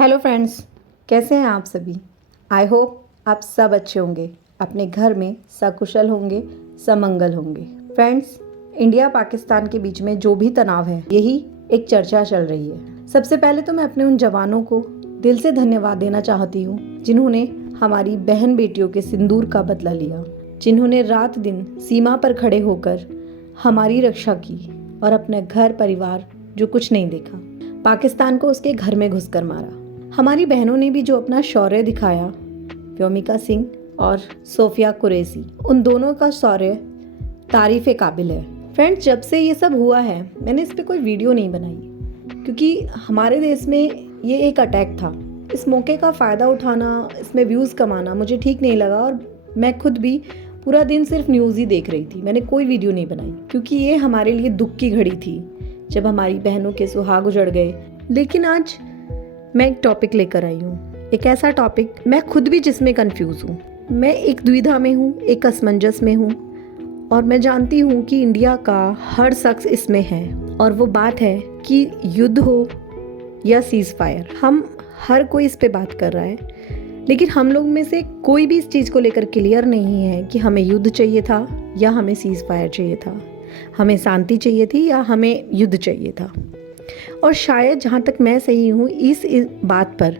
Hello friends, कैसे हैं आप सभी। आई होप आप सब अच्छे होंगे, अपने घर में सकुशल होंगे, समंगल होंगे। फ्रेंड्स, इंडिया पाकिस्तान के बीच में जो भी तनाव है, यही एक चर्चा चल रही है। सबसे पहले तो मैं अपने उन जवानों को दिल से धन्यवाद देना चाहती हूँ जिन्होंने हमारी बहन बेटियों के सिंदूर का बदला लिया, जिन्होंने रात दिन सीमा पर खड़े होकर हमारी रक्षा की और अपने घर परिवार जो कुछ नहीं देखा, पाकिस्तान को उसके घर में घुसकर मारा। हमारी बहनों ने भी जो अपना शौर्य दिखाया, व्योमिका सिंह और सोफिया कुरैशी, उन दोनों का शौर्य तारीफ़ काबिल है। फ्रेंड्स, जब से ये सब हुआ है मैंने इस पर कोई वीडियो नहीं बनाई, क्योंकि हमारे देश में ये एक अटैक था। इस मौके का फ़ायदा उठाना, इसमें व्यूज़ कमाना मुझे ठीक नहीं लगा और मैं खुद भी पूरा दिन सिर्फ न्यूज़ ही देख रही थी। मैंने कोई वीडियो नहीं बनाई क्योंकि ये हमारे लिए दुख की घड़ी थी जब हमारी बहनों के सुहाग उजड़ गए। लेकिन आज मैं एक टॉपिक लेकर आई हूँ, एक ऐसा टॉपिक मैं खुद भी जिसमें कंफ्यूज हूँ। मैं एक दुविधा में हूँ, एक असमंजस में हूँ और मैं जानती हूँ कि इंडिया का हर शख्स इसमें है, और वो बात है कि युद्ध हो या सीज़ फायर। हम हर कोई इस पे बात कर रहा है, लेकिन हम लोग में से कोई भी इस चीज़ को लेकर क्लियर नहीं है कि हमें युद्ध चाहिए था या हमें सीज़ फायर चाहिए था, हमें शांति चाहिए थी या हमें युद्ध चाहिए था। और शायद जहाँ तक मैं सही हूँ, इस बात पर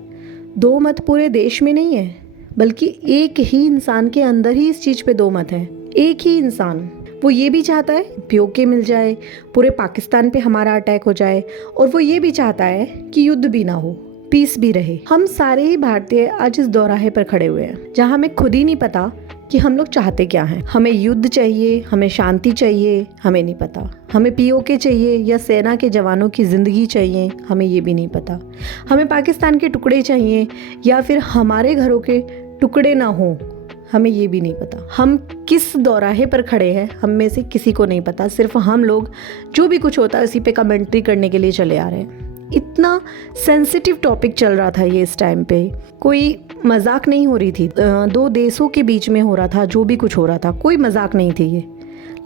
दो मत पूरे देश में नहीं है, बल्कि एक ही इंसान के अंदर ही इस चीज़ पे दो मत है। एक ही इंसान, वो ये भी चाहता है पीओके मिल जाए, पूरे पाकिस्तान पे हमारा अटैक हो जाए, और वो ये भी चाहता है कि युद्ध भी ना हो, पीस भी रहे। हम सारे ही भारतीय आज इस दोराहे पर खड़े हुए हैं जहाँ हमें खुद ही नहीं पता कि हम लोग चाहते क्या हैं। हमें युद्ध चाहिए, हमें शांति चाहिए, हमें नहीं पता। हमें पीओके चाहिए या सेना के जवानों की ज़िंदगी चाहिए, हमें ये भी नहीं पता। हमें पाकिस्तान के टुकड़े चाहिए या फिर हमारे घरों के टुकड़े ना हो, हमें ये भी नहीं पता। हम किस दौराहे पर खड़े हैं, हम में से किसी को नहीं पता। सिर्फ हम लोग जो भी कुछ होता है उसी पे कमेंट्री करने के लिए चले आ रहे हैं। इतना सेंसिटिव टॉपिक चल रहा था ये, इस टाइम पे कोई मजाक नहीं हो रही थी। दो देशों के बीच में हो रहा था, जो भी कुछ हो रहा था कोई मजाक नहीं थी ये,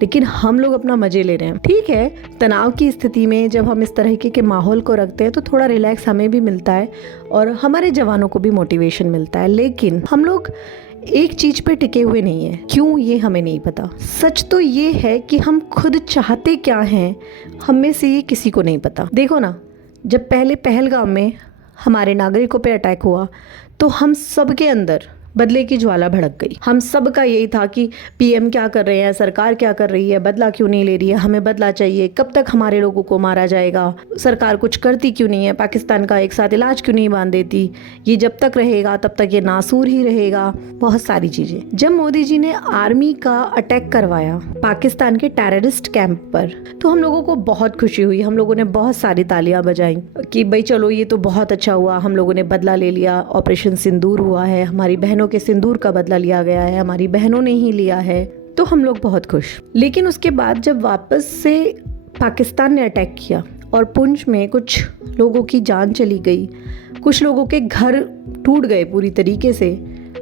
लेकिन हम लोग अपना मजे ले रहे हैं। ठीक है, तनाव की स्थिति में जब हम इस तरह के माहौल को रखते हैं तो थोड़ा रिलैक्स हमें भी मिलता है और हमारे जवानों को भी मोटिवेशन मिलता है, लेकिन हम लोग एक चीज पे टिके हुए नहीं है। क्यों, ये हमें नहीं पता। सच तो ये है कि हम खुद चाहते क्या हैं, हम में से ये किसी को नहीं पता। देखो ना, जब पहले पहलगाम में हमारे नागरिकों पे अटैक हुआ तो हम सब के अंदर बदले की ज्वाला भड़क गई। हम सब का यही था कि पीएम क्या कर रहे हैं, सरकार क्या कर रही है, बदला क्यों नहीं ले रही है, हमें बदला चाहिए, कब तक हमारे लोगों को मारा जाएगा, सरकार कुछ करती क्यों नहीं है, पाकिस्तान का एक साथ इलाज क्यों नहीं बांध देती, ये जब तक रहेगा तब तक ये नासूर ही रहेगा, बहुत सारी चीज़ें। जब मोदी जी ने आर्मी का अटैक करवाया पाकिस्तान के टेररिस्ट कैंप पर, तो हम लोगों को बहुत खुशी हुई, हम लोगों ने बहुत सारी तालियां बजाई कि भाई चलो ये तो बहुत अच्छा हुआ, हम लोगों ने बदला ले लिया, ऑपरेशन सिंदूर हुआ है, हमारी बहनों के सिंदूर का बदला लिया गया है, हमारी बहनों ने ही लिया है, तो हम लोग बहुत खुश। लेकिन उसके बाद जब वापस से पाकिस्तान ने अटैक किया और पुंछ में कुछ लोगों की जान चली गई, कुछ लोगों के घर टूट गए पूरी तरीके से,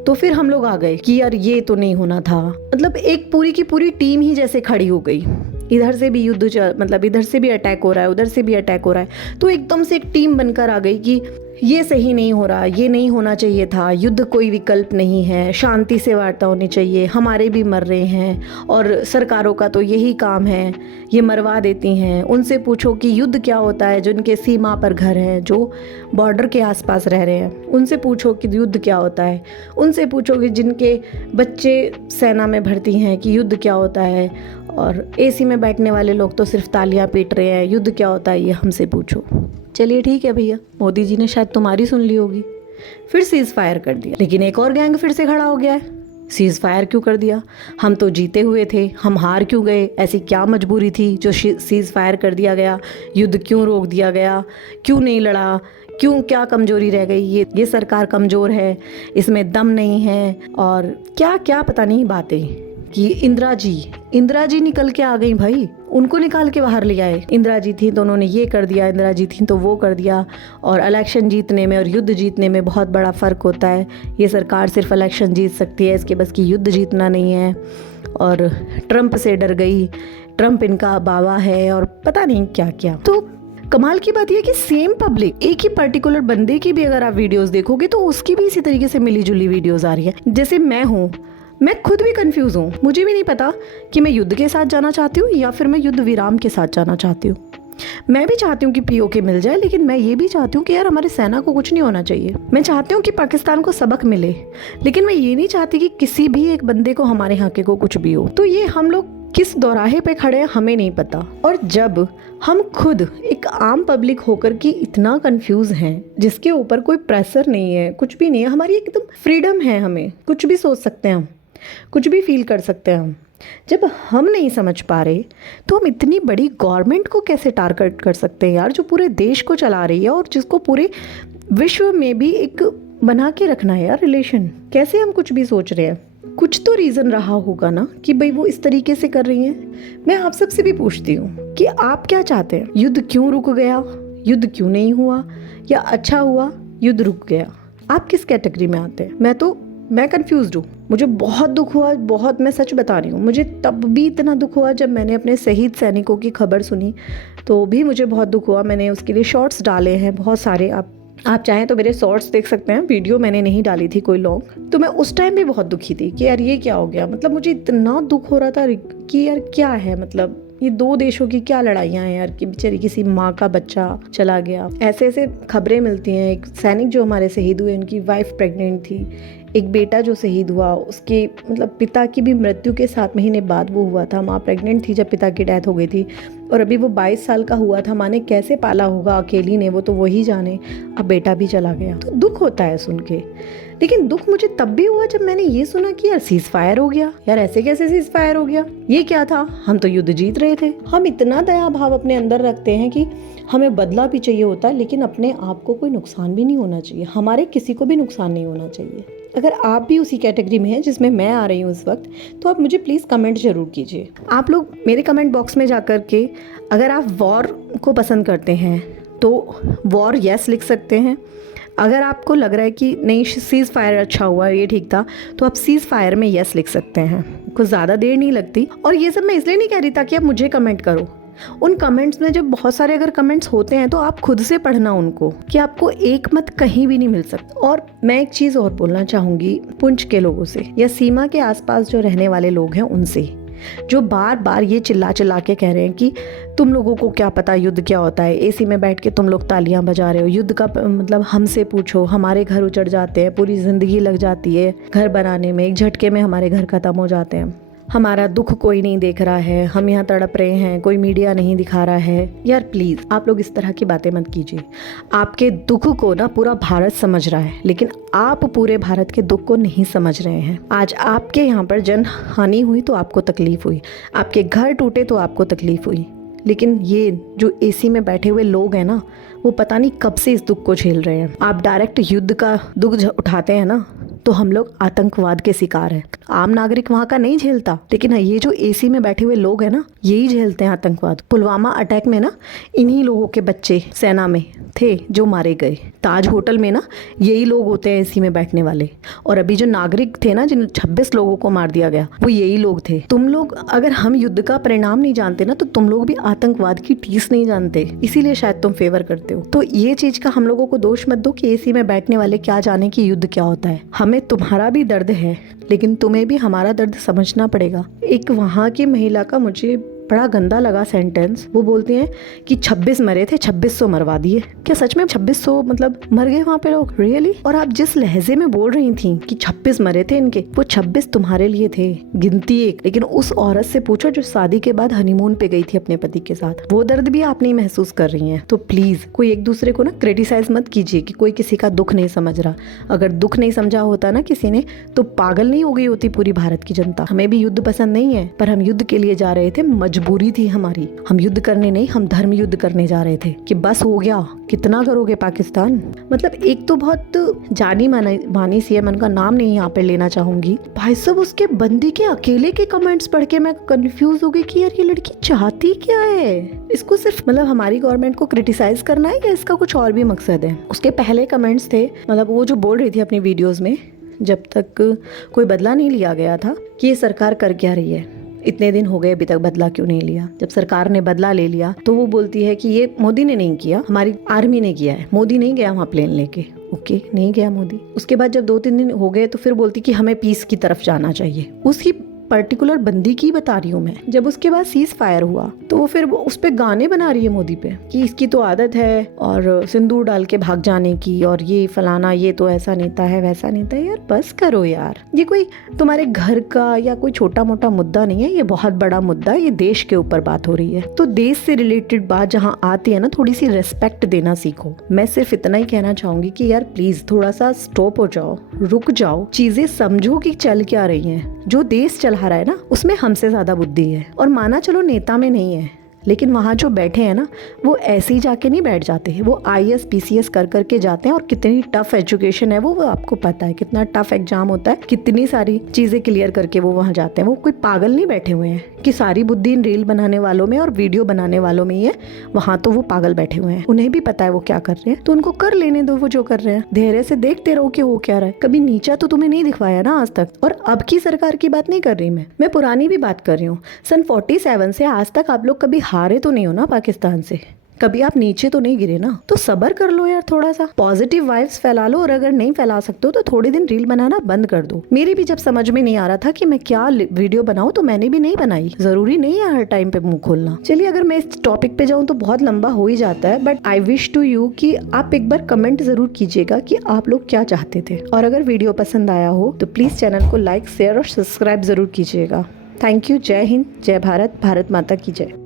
तो फिर हम लोग आ गए कि यार ये तो नहीं होना था। मतलब एक पूरी की पूरी टीम ही जैसे खड़ी हो गई, इधर से भी युद्ध मतलब इधर से भी अटैक हो रहा है, उधर से भी अटैक हो रहा है, तो एकदम से एक टीम बनकर आ गई कि ये सही नहीं हो रहा, ये नहीं होना चाहिए था, युद्ध कोई विकल्प नहीं है, शांति से वार्ता होनी चाहिए, हमारे भी मर रहे हैं और सरकारों का तो यही काम है, ये मरवा देती हैं। उनसे पूछो कि युद्ध क्या होता है, जिनके सीमा पर घर हैं, जो बॉर्डर के आसपास रह रहे हैं, उनसे पूछो कि युद्ध क्या होता है। उनसे पूछो कि जिनके बच्चे सेना में भर्ती हैं कि युद्ध क्या होता है, और एसी में बैठने वाले लोग तो सिर्फ तालियां पीट रहे हैं, युद्ध क्या होता है ये हमसे पूछो। चलिए ठीक है भैया, मोदी जी ने शायद तुम्हारी सुन ली होगी, फिर सीज़ फायर कर दिया। लेकिन एक और गैंग फिर से खड़ा हो गया है, सीज़ फायर क्यों कर दिया, हम तो जीते हुए थे, हम हार क्यों गए, ऐसी क्या मजबूरी थी जो सीज़ फायर कर दिया गया, युद्ध क्यों रोक दिया गया, क्यों नहीं लड़ा, क्यों, क्या कमजोरी रह गई, ये सरकार कमज़ोर है, इसमें दम नहीं है, और क्या क्या पता नहीं बातें कि इंदिरा जी निकल के आ गई भाई, उनको निकाल के बाहर ले आए। इंदिरा जी थी तो उन्होंने ये कर दिया, इंदिरा जी थी तो वो कर दिया। और इलेक्शन जीतने में और युद्ध जीतने में बहुत बड़ा फ़र्क होता है। ये सरकार सिर्फ इलेक्शन जीत सकती है, इसके बस की युद्ध जीतना नहीं है। और ट्रंप से डर गई, ट्रंप इनका बाबा है और पता नहीं क्या क्या। तो कमाल की बात यह है कि सेम पब्लिक, एक ही पर्टिकुलर बंदे की भी अगर आप वीडियोस देखोगे तो उसकी भी इसी तरीके से मिली जुली वीडियोस आ रही है। जैसे मैं हूँ, मैं खुद भी कंफ्यूज हूँ, मुझे भी नहीं पता कि मैं युद्ध के साथ जाना चाहती हूँ या फिर मैं युद्ध विराम के साथ जाना चाहती हूँ। मैं भी चाहती हूँ कि पीओके मिल जाए, लेकिन मैं ये भी चाहती हूँ कि यार हमारे सेना को कुछ नहीं होना चाहिए। मैं चाहती हूँ कि पाकिस्तान को सबक मिले, लेकिन मैं ये नहीं चाहती कि किसी भी एक बंदे को, हमारे यहाँ के को कुछ भी हो। तो ये हम लोग किस दौराहे पे खड़े हैं हमें नहीं पता। और जब हम खुद एक आम पब्लिक होकर के इतना कंफ्यूज हैं, जिसके ऊपर कोई प्रेशर नहीं है, कुछ भी नहीं है, हमारी एकदम फ्रीडम है, हमें कुछ भी सोच सकते हैं, हम कुछ भी फील कर सकते हैं। हम जब हम नहीं समझ पा रहे तो हम इतनी बड़ी गवर्नमेंट को कैसे टारगेट कर सकते हैं यार, जो पूरे देश को चला रही है और जिसको पूरे विश्व में भी एक बना के रखना है यार रिलेशन। कैसे हम कुछ भी सोच रहे हैं? कुछ तो रीज़न रहा होगा ना कि भाई वो इस तरीके से कर रही हैं। मैं आप सबसे भी पूछती हूँ कि आप क्या चाहते हैं? युद्ध क्यों रुक गया? युद्ध क्यों नहीं हुआ? या अच्छा हुआ युद्ध रुक गया? आप किस कैटेगरी में आते हैं? मैं कंफ्यूज्ड हूँ। मुझे बहुत दुख हुआ, बहुत, मैं सच बता रही हूँ, मुझे तब भी इतना दुख हुआ जब मैंने अपने शहीद सैनिकों की खबर सुनी, तो भी मुझे बहुत दुख हुआ। मैंने उसके लिए शॉर्ट्स डाले हैं बहुत सारे, आप चाहें तो मेरे शॉर्ट्स देख सकते हैं। वीडियो मैंने नहीं डाली थी कोई लॉन्ग। तो मैं उस टाइम भी बहुत दुखी थी कि यार ये क्या हो गया। मतलब मुझे इतना दुख हो रहा था कि यार क्या है, मतलब ये दो देशों की क्या लड़ाइयाँ हैं यार, कि बेचारी किसी माँ का बच्चा चला गया। ऐसे ऐसे खबरें मिलती हैं। एक सैनिक जो हमारे शहीद हुए, उनकी वाइफ प्रेग्नेंट थी। एक बेटा जो शहीद हुआ, उसके मतलब पिता की भी मृत्यु के 7 महीने बाद वो हुआ था। माँ प्रेग्नेंट थी जब पिता की डेथ हो गई थी, और अभी वो 22 साल का हुआ था। माँ ने कैसे पाला होगा अकेली ने, वो तो वही जाने। अब बेटा भी चला गया, तो दुख होता है सुन के। लेकिन दुख मुझे तब भी हुआ जब मैंने ये सुना कि यार सीज फायर हो गया। यार ऐसे कैसे सीज फायर हो गया? ये क्या था? हम तो युद्ध जीत रहे थे। हम इतना दया भाव अपने अंदर रखते हैं कि हमें बदला भी चाहिए होता है, लेकिन अपने आप को कोई नुकसान भी नहीं होना चाहिए, हमारे किसी को भी नुकसान नहीं होना चाहिए। अगर आप भी उसी कैटेगरी में हैं जिसमें मैं आ रही हूँ इस वक्त, तो आप मुझे प्लीज़ कमेंट ज़रूर कीजिए। आप लोग मेरे कमेंट बॉक्स में जाकर के अगर आप वॉर को पसंद करते हैं तो वॉर यस लिख सकते हैं। अगर आपको लग रहा है कि नहीं सीज़ फायर अच्छा हुआ, ये ठीक था, तो आप सीज़ फायर में यस लिख सकते हैं। कुछ ज़्यादा देर नहीं लगती। और ये सब मैं इसलिए नहीं कह रही ताकि आप मुझे कमेंट करो। उन कमेंट्स में जब बहुत सारे अगर कमेंट्स होते हैं तो आप खुद से पढ़ना उनको, कि आपको एक मत कहीं भी नहीं मिल सकता। और मैं एक चीज़ और बोलना चाहूँगी पुंछ के लोगों से, या सीमा के आसपास जो रहने वाले लोग हैं उनसे, जो बार बार ये चिल्ला चिल्ला के कह रहे हैं कि तुम लोगों को क्या पता युद्ध क्या होता है, एसी में बैठ के तुम लोग तालियां बजा रहे हो, युद्ध का मतलब हमसे पूछो, हमारे घर उजड़ जाते हैं, पूरी ज़िंदगी लग जाती है घर बनाने में, एक झटके में हमारे घर ख़त्म हो जाते हैं, हमारा दुख कोई नहीं देख रहा है, हम यहाँ तड़प रहे हैं, कोई मीडिया नहीं दिखा रहा है। यार प्लीज़ आप लोग इस तरह की बातें मत कीजिए। आपके दुख को ना पूरा भारत समझ रहा है, लेकिन आप पूरे भारत के दुख को नहीं समझ रहे हैं। आज आपके यहाँ पर जन हानि हुई तो आपको तकलीफ हुई, आपके घर टूटे तो आपको तकलीफ हुई, लेकिन ये जो एसी में बैठे हुए लोग हैं ना, वो पता नहीं कब से इस दुख को झेल रहे हैं। आप डायरेक्ट युद्ध का दुख उठाते हैं ना, तो हम लोग आतंकवाद के शिकार हैं। आम नागरिक वहाँ का नहीं झेलता, लेकिन ये जो एसी में बैठे हुए लोग हैं ना, यही झेलते हैं आतंकवाद। पुलवामा अटैक में ना इन्हीं लोगों के बच्चे सेना में थे जो मारे गए। ताज होटल में ना यही लोग होते हैं एसी में बैठने वाले। और अभी जो नागरिक थे ना, जिन 26 लोगों को मार दिया गया, वो यही लोग थे। तुम लोग, अगर हम युद्ध का परिणाम नहीं जानते ना, तो तुम लोग भी आतंकवाद की टीस नहीं जानते, इसीलिए शायद तुम फेवर करते हो। तो ये चीज का हम लोगों को दोष मत दो कि एसी में बैठने वाले क्या जाने कि युद्ध क्या होता है। हमें तुम्हारा भी दर्द है, लेकिन तुम्हें भी हमारा दर्द समझना पड़ेगा। एक वहाँ की महिला का मुझे बड़ा गंदा लगा सेंटेंस। वो बोलती हैं कि 26 मरे थे, 2600 मरवा दिए। क्या सच में 2600 मतलब मर गए वहाँ पे लोग? रियली? और आप जिस लहजे में बोल रही थी कि 26 मरे थे इनके, वो 26 तुम्हारे लिए थे, गिनती एक। लेकिन उस औरत से पूछो जो शादी के बाद हनीमून पे गई थी अपने पति के साथ, वो दर्द भी आप नहीं महसूस कर रही हैं। तो प्लीज कोई एक दूसरे को ना क्रिटिसाइज मत कीजिए कि कोई किसी का दुख नहीं समझ रहा। अगर दुख नहीं समझा होता ना किसी ने, तो पागल नहीं हो गई होती पूरी भारत की जनता। हमें भी युद्ध पसंद नहीं है, पर हम युद्ध के लिए जा रहे थे, मजबूरी थी हमारी। हम युद्ध करने नहीं, हम धर्म युद्ध करने जा रहे थे कि बस हो गया, कितना करोगे पाकिस्तान। मतलब एक तो बहुत जानी मानी सी है, मैं उनका नाम नहीं यहाँ पे लेना चाहूंगी। भाई साहब, उसके बंदी के अकेले के कमेंट्स पढ़ के मैं कंफ्यूज हो गई कि यार ये लड़की चाहती क्या है। इसको सिर्फ मतलब हमारी गवर्नमेंट को क्रिटिसाइज करना है या इसका कुछ और भी मकसद है? उसके पहले कमेंट्स थे, मतलब वो जो बोल रही थी अपनी वीडियोज में, जब तक कोई बदला नहीं लिया गया था, कि ये सरकार कर क्या रही है। इतने दिन हो गए अभी तक बदला क्यों नहीं लिया। जब सरकार ने बदला ले लिया तो वो बोलती है कि ये मोदी ने नहीं किया, हमारी आर्मी ने किया है, मोदी नहीं गया वहाँ प्लेन लेके। ओके, नहीं गया मोदी। उसके बाद जब 2-3 दिन हो गए तो फिर बोलती कि हमें पीस की तरफ जाना चाहिए। उसकी पर्टिकुलर बंदी की बता रही हूँ मैं। जब उसके बाद सीज फायर हुआ तो वो फिर उस पे गाने बना रही है मोदी पे कि इसकी तो आदत है और सिंदूर डाल के भाग जाने की, और ये फलाना, ये तो ऐसा नेता है वैसा नेता है। यार बस करो यार, ये कोई तुम्हारे घर का या कोई छोटा मोटा मुद्दा नहीं है, ये बहुत बड़ा मुद्दा है, ये देश के ऊपर बात हो रही है। तो देश से रिलेटेड बात जहाँ आती है ना, थोड़ी सी रेस्पेक्ट देना सीखो। मैं सिर्फ इतना ही कहना चाहूंगी कि यार प्लीज थोड़ा सा स्टॉप हो जाओ, रुक जाओ, चीजें समझो कि चल क्या रही हैं। जो देश चला रहा है ना उसमें हमसे ज्यादा बुद्धि है, और माना चलो नेता में नहीं है, लेकिन वहाँ जो बैठे हैं ना वो ऐसे ही जाके नहीं बैठ जाते, वो IAS PCS कर करके जाते हैं। और कितनी टफ एजुकेशन है वो आपको पता है, कितना टफ एग्जाम होता है, कितनी सारी चीज़ें क्लियर करके वो वहाँ जाते हैं। वो कोई पागल नहीं बैठे हुए हैं कि सारी बुद्धि इन रील बनाने वालों में और वीडियो बनाने वालों में ही है। वहाँ तो वो पागल बैठे हुए हैं, उन्हें भी पता है वो क्या कर रहे हैं, तो उनको कर लेने दो वो जो कर रहे हैं। धैर्य से देखते रहो कि हो क्या रहा है। कभी नीचा तो तुम्हें नहीं दिखवाया ना आज तक। और अब की सरकार की बात नहीं कर रही मैं पुरानी भी बात कर रही हूँ। सन 47 से आज तक आप लोग कभी हारे तो नहीं हो ना पाकिस्तान से, कभी आप नीचे तो नहीं गिरे ना। तो सब्र कर लो यार, थोड़ा सा पॉजिटिव वाइब्स फैला लो, और अगर नहीं फैला सकते हो तो थोड़े दिन रील बनाना बंद कर दो। मेरी भी जब समझ में नहीं आ रहा था कि मैं क्या वीडियो बनाऊं तो मैंने भी नहीं बनाई। जरूरी नहीं है हर टाइम पे मुंह खोलना। चलिए, अगर मैं इस टॉपिक पे जाऊं तो बहुत लंबा हो ही जाता है, but I wish to you कि आप एक बार कमेंट जरूर कीजिएगा कि आप लोग क्या चाहते थे। और अगर वीडियो पसंद आया हो तो प्लीज चैनल को लाइक, शेयर और सब्सक्राइब जरूर कीजिएगा। Thank you. जय हिंद, जय भारत, भारत माता की जय।